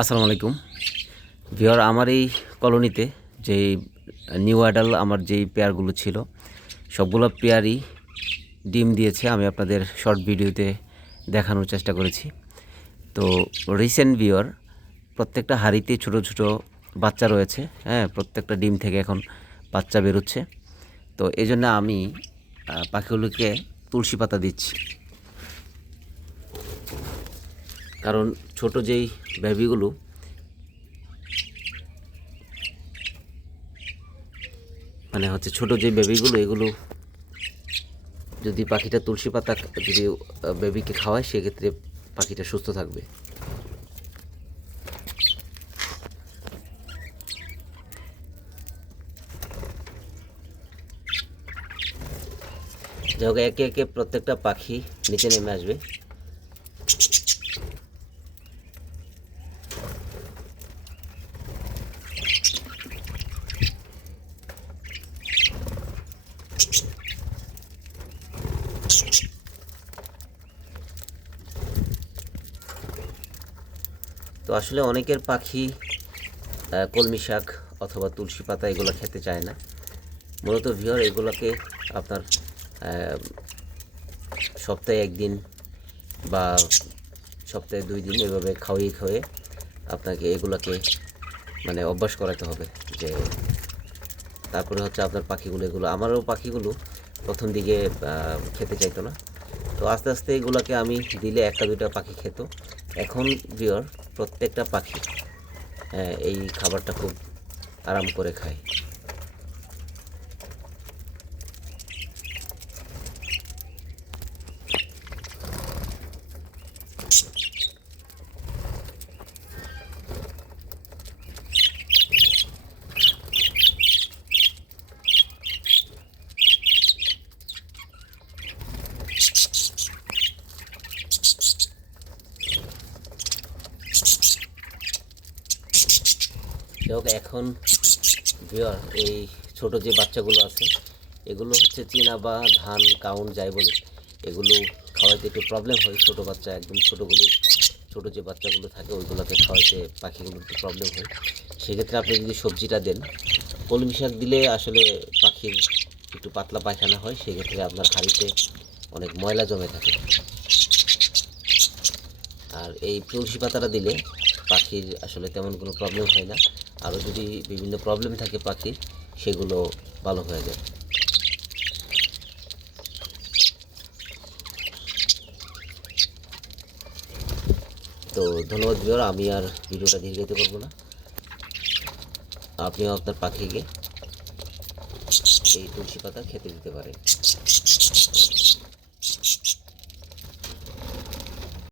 আসসালামু আলাইকুম ভিউয়ার। আমার এই কলোনিতে যেই নিউ অ্যাডাল আমার যেই পেয়ারগুলো ছিল সবগুলো পেয়ারই ডিম দিয়েছে। আমি আপনাদের শর্ট ভিডিওতে দেখানোর চেষ্টা করেছি। তো রিসেন্ট ভিউয়ার প্রত্যেকটা হাঁড়িতে ছোট ছোট বাচ্চা রয়েছে। প্রত্যেকটা ডিম থেকে এখন বাচ্চা বেরোচ্ছে। তো এই জন্য আমি পাখিগুলোকে তুলসী পাতা দিচ্ছি, কারণ ছোট যেই বেবিগুলো ছোট যে বেবিগুলো, এগুলো যদি পাখিটা তুলসী পাতা যদি বেবিকে খাওয়ায়, সেক্ষেত্রে পাখিটা সুস্থ থাকবে। যাই হোক, একে একে প্রত্যেকটা পাখি নিচে নেমে আসবে। তো আসলে অনেকের পাখি কলমি শাক অথবা তুলসী পাতা এগুলো খেতে চায় না। মূলত ভিউয়ার এগুলোকে আপনার সপ্তাহে একদিন বা সপ্তাহে 2 দিন এভাবে খাওয়িয়ে আপনাকে এগুলোকে অভ্যাস করাতে হবে। যে তারপরে হচ্ছে আপনার পাখিগুলো, এগুলো আমারও পাখিগুলো প্রথম দিকে খেতে চাইতো না। তো আস্তে আস্তে এগুলোকে আমি দিলে 1-2টা পাখি খেত। এখন ভিউয়ার প্রত্যেকটা পাখি এই খাবারটা খুব আরাম করে খায়। এখন ভিউয়ার এই ছোট যে বাচ্চাগুলো আছে, এগুলো হচ্ছে চীনা বা ধান কাউন যাই বলে, এগুলো খাওয়াইতে একটু প্রবলেম হয়। ছোট বাচ্চা, একদম ছোট যে বাচ্চাগুলো থাকে ওইগুলোকে খাওয়াইতে পাখিগুলোর একটু প্রবলেম হয়। সেক্ষেত্রে আপনি যদি সবজিটা দেন, কলমি শাক দিলে আসলে পাখির একটু পাতলা পায়খানা হয়, সেক্ষেত্রে আপনার হাঁড়িতে অনেক ময়লা জমে থাকে। আর এই তুলসী পাতাটা দিলে পাখির আসলে তেমন কোনো প্রবলেম হয় না। আরও যদি বিভিন্ন প্রবলেম থাকে পাখির, সেগুলো ভালো হয়ে যায়। তো ধন্যবাদ ভিউয়ার, আমি আর ভিডিওটা দীর্ঘায়িত করবো না। আপনিও আপনার পাখিকে এই তুলসী পাতা খেতে দিতে পারেন।